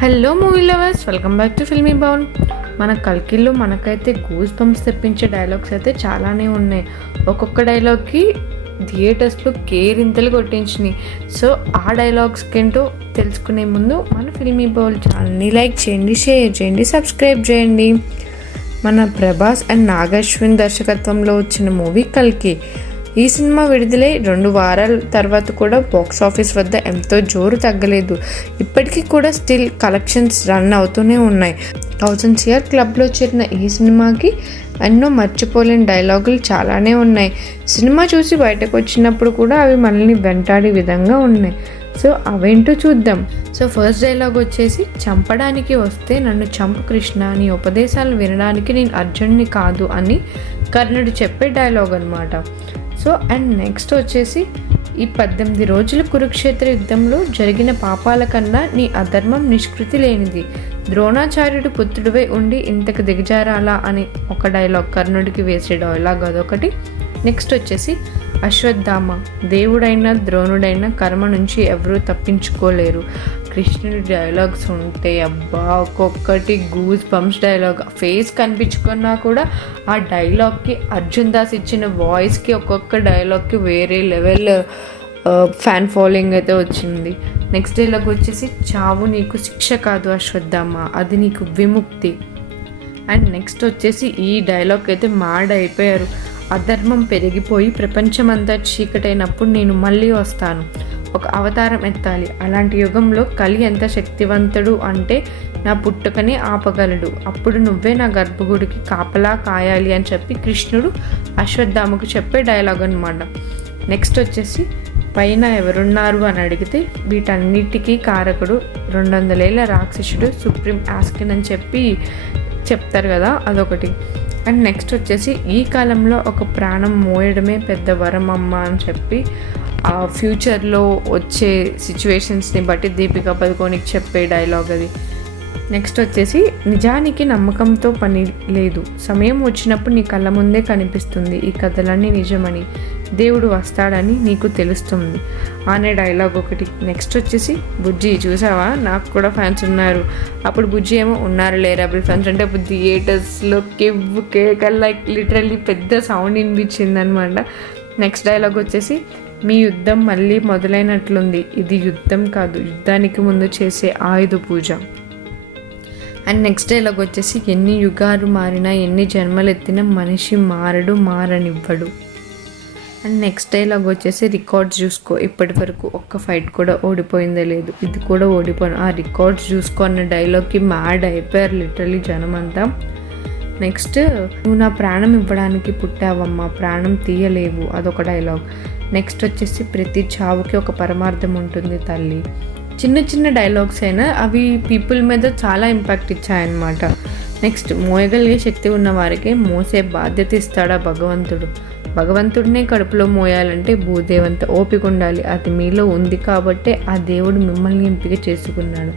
Hello movie lovers, welcome back to filmy bowl. మన కల్కిల్లో మనకైతే goose bumps తెప్పించే డైలాగ్స్ అయితే చాలానే ఉన్నాయి. ఒక్కొక్క డైలాగ్కి థియేటర్స్లో కేరింతలు కొట్టించినాయి. సో ఆ డైలాగ్స్కి ఏంటో తెలుసుకునే ముందు మన ఫిల్మీ బౌల్ ఛానల్ని లైక్ చేయండి, షేర్ చేయండి, సబ్స్క్రైబ్ చేయండి. మన ప్రభాస్ అండ్ నాగశ్విన్ దర్శకత్వంలో వచ్చిన మూవీ కల్కి. ఈ సినిమా విడుదలై 2 వారాల తర్వాత కూడా బాక్స్ ఆఫీస్ వద్ద ఎంతో జోరు తగ్గలేదు. ఇప్పటికీ కూడా స్టిల్ కలెక్షన్స్ రన్ అవుతూనే ఉన్నాయి. 1000 CR క్లబ్లో చేరిన ఈ సినిమాకి ఎన్నో మర్చిపోలేని డైలాగులు చాలానే ఉన్నాయి. సినిమా చూసి బయటకు వచ్చినప్పుడు కూడా అవి మనల్ని వెంటాడే విధంగా ఉన్నాయి. సో అవేంటో చూద్దాం. సో ఫస్ట్ డైలాగ్ వచ్చేసి, చంపడానికి వస్తే నన్ను చంపు కృష్ణ, నీ ఉపదేశాలు వినడానికి నేను అర్జున్ని కాదు అని కర్ణుడు చెప్పే డైలాగ్ అనమాట. సో అండ్ నెక్స్ట్ వచ్చేసి, ఈ 18 రోజుల కురుక్షేత్ర యుద్ధంలో జరిగిన పాపాల కన్నా నీ అధర్మం నిష్కృతి లేనిది. ద్రోణాచార్యుడు పుత్రుడివై ఉండి ఇంతకు దిగజారాలా అని ఒక డైలాగ్, కర్ణుడికి వేసే డైలాగ్ అదొకటి. నెక్స్ట్ వచ్చేసి, అశ్వత్థామ, దేవుడైనా ద్రోణుడైనా కర్మ నుంచి ఎవరూ తప్పించుకోలేరు. కృష్ణుడి డైలాగ్స్ ఉంటే అబ్బా ఒక్కొక్కటి గూస్ బంప్స్ డైలాగ్. ఫేస్ కనిపించుకున్నా కూడా ఆ డైలాగ్కి అర్జున్ దాస్ ఇచ్చిన వాయిస్కి ఒక్కొక్క డైలాగ్కి వేరే లెవెల్ ఫ్యాన్ ఫాలోయింగ్ అయితే వచ్చింది. నెక్స్ట్ డైలాగ్ వచ్చేసి, చావు నీకు శిక్ష కాదు అశ్వత్థామ, అది నీకు విముక్తి. అండ్ నెక్స్ట్ వచ్చేసి, ఈ డైలాగ్ అయితే మ్యాడ్ అయిపోయారు. అధర్మం పెరిగిపోయి ప్రపంచమంతా చీకటైనప్పుడు నేను మళ్ళీ వస్తాను, ఒక అవతారం ఎత్తాలి. అలాంటి యుగంలో కలి ఎంత శక్తివంతుడు అంటే నా పుట్టుకని ఆపగలడు. అప్పుడు నువ్వే నా గర్భగుడికి కాపలా కాయాలి అని చెప్పి కృష్ణుడు అశ్వత్థామకు చెప్పే డైలాగ్ అనమాట. నెక్స్ట్ వచ్చేసి, పైన ఎవరున్నారు అని అడిగితే వీటన్నిటికీ కారకుడు 200 ఏళ్ల రాక్షసుడు సుప్రీం ఆస్కిన్ అని చెప్పి చెప్తారు కదా, అదొకటి. అండ్ నెక్స్ట్ వచ్చేసి, ఈ కాలంలో ఒక ప్రాణం మోయడమే పెద్ద వరం అమ్మ అని చెప్పి ఆ ఫ్యూచర్లో వచ్చే సిచ్యువేషన్స్ని బట్టి దీపికా పదుకోనికి చెప్పే డైలాగ్ అది. నెక్స్ట్ వచ్చేసి, నిజానికి నమ్మకంతో పని లేదు, సమయం వచ్చినప్పుడు నీ కళ్ళ ముందే కనిపిస్తుంది ఈ కథలన్నీ నిజమని, దేవుడు వస్తాడని నీకు తెలుస్తుంది అనే డైలాగ్ ఒకటి. నెక్స్ట్ వచ్చేసి, బుజ్జి చూసావా నాకు కూడా ఫ్యాన్స్ ఉన్నారు. అప్పుడు బుజ్జి ఏమో ఉన్నారు లేరబుల్ ఫ్యాన్స్ అంటే అప్పుడు థియేటర్స్లో కెవ్వు కేకల్ లైక్ లిటరల్లీ పెద్ద సౌండ్ వినిపించింది అనమాట. నెక్స్ట్ డైలాగ్ వచ్చేసి, మీ యుద్ధం మళ్ళీ మొదలైనట్లుంది, ఇది యుద్ధం కాదు, యుద్ధానికి ముందు చేసే ఆయుధ పూజ. అండ్ నెక్స్ట్ డైలాగ్ వచ్చేసి, ఎన్ని యుగాలు మారినా ఎన్ని జన్మలు ఎత్తినా మనిషి మారనివ్వడు. అండ్ నెక్స్ట్ డైలాగ్ వచ్చేసి, రికార్డ్స్ చూసుకో, ఇప్పటి వరకు ఒక్క ఫైట్ కూడా ఓడిపోయిందే లేదు, ఇది కూడా ఓడిపోను. ఆ రికార్డ్స్ చూసుకో అన్న డైలాగ్కి మ్యాడ్ అయిపోయారు లిటరలీ జనం అంతా. నెక్స్ట్, నువ్వు నా ప్రాణం ఇవ్వడానికి పుట్టావమ్మా, ప్రాణం తీయలేవు, అదొక డైలాగ్. నెక్స్ట్ వచ్చేసి, ప్రతి చావుకి ఒక పరమార్థం ఉంటుంది తల్లి. చిన్న చిన్న డైలాగ్స్ అయినా అవి పీపుల్ మీద చాలా ఇంపాక్ట్ ఇచ్చాయన్నమాట. నెక్స్ట్, మోయగలిగే శక్తి ఉన్న వారికే మోసే బాధ్యత ఇస్తాడా భగవంతుడు. భగవంతుడినే కడుపులో మోయాలంటే భూదేవంత ఓపిక ఉండాలి, అది మీలో ఉంది కాబట్టే ఆ దేవుడు మిమ్మల్ని ఎంపిక చేసుకున్నాడు.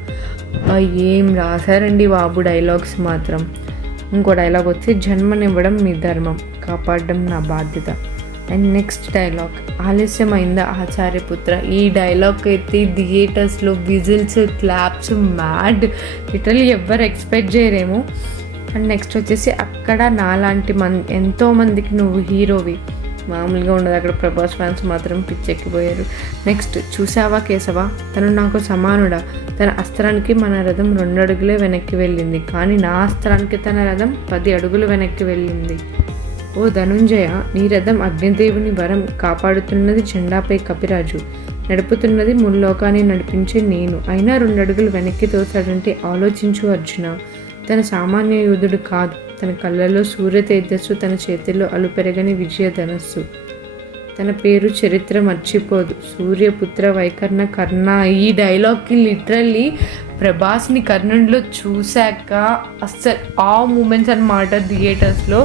ఏం రాశారండి బాబు డైలాగ్స్ మాత్రం. ఇంకో డైలాగ్ వచ్చి, జన్మనివ్వడం మీ ధర్మం, కాపాడడం నా బాధ్యత. అండ్ నెక్స్ట్ డైలాగ్, ఆలస్యమైందా ఆచార్యపుత్ర. ఈ డైలాగ్ అయితే థియేటర్స్లో విజిల్స్, క్లాప్స్, మ్యాడ్, లిటరల్లీ ఎవ్వరు ఎక్స్పెక్ట్ చేయరేమో. అండ్ నెక్స్ట్ వచ్చేసి, అక్కడ నాలాంటి ఎంతోమందికి నువ్వు హీరోవి, మామూలుగా ఉండదు అక్కడ. ప్రభాస్ ఫ్యాన్స్ మాత్రం పిచ్చెక్కిపోయారు. నెక్స్ట్, చూసావా కేశవ, తను నాకు సమానుడా, తన అస్త్రానికి మన రథం 2 అడుగులే వెనక్కి వెళ్ళింది, కానీ నా అస్త్రానికి తన రథం 10 అడుగులు వెనక్కి వెళ్ళింది. ఓ ధనుంజయ, నీ రథం అగ్నిదేవుని వరం కాపాడుతున్నది జెండాపై కపిరాజు, నడుపుతున్నది ముల్లోకాన్ని నడిపించే నేను, అయినా 2 అడుగులు వెనక్కి తోసాడంటే ఆలోచించు అర్జున. తన సామాన్య యోధుడు కాదు, తన కళ్ళలో సూర్య తేజస్సు, తన చేతిలో అలుపెరగని విజయధనస్సు, తన పేరు చరిత్ర మర్చిపోదు, సూర్యపుత్ర వైకర్ణ కర్ణ. ఈ డైలాగ్కి లిటరల్లీ ప్రభాస్ని కర్ణుడిలో చూశాక అస్సలు ఆ మూమెంట్స్ అన్నమాట థియేటర్స్లో.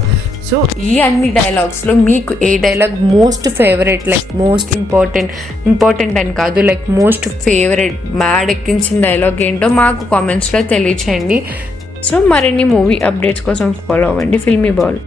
సో ఈ అన్ని డైలాగ్స్లో మీకు ఏ dialogue most favourite, like most important అని కాదు, లైక్ మోస్ట్ ఫేవరెట్ మ్యాడ్ ఎక్కించిన డైలాగ్ ఏంటో మాకు కామెంట్స్లో తెలియచేయండి. సో మరిన్ని మూవీ అప్డేట్స్ కోసం ఫాలో అవ్వండి ఫిల్మీ బౌల్.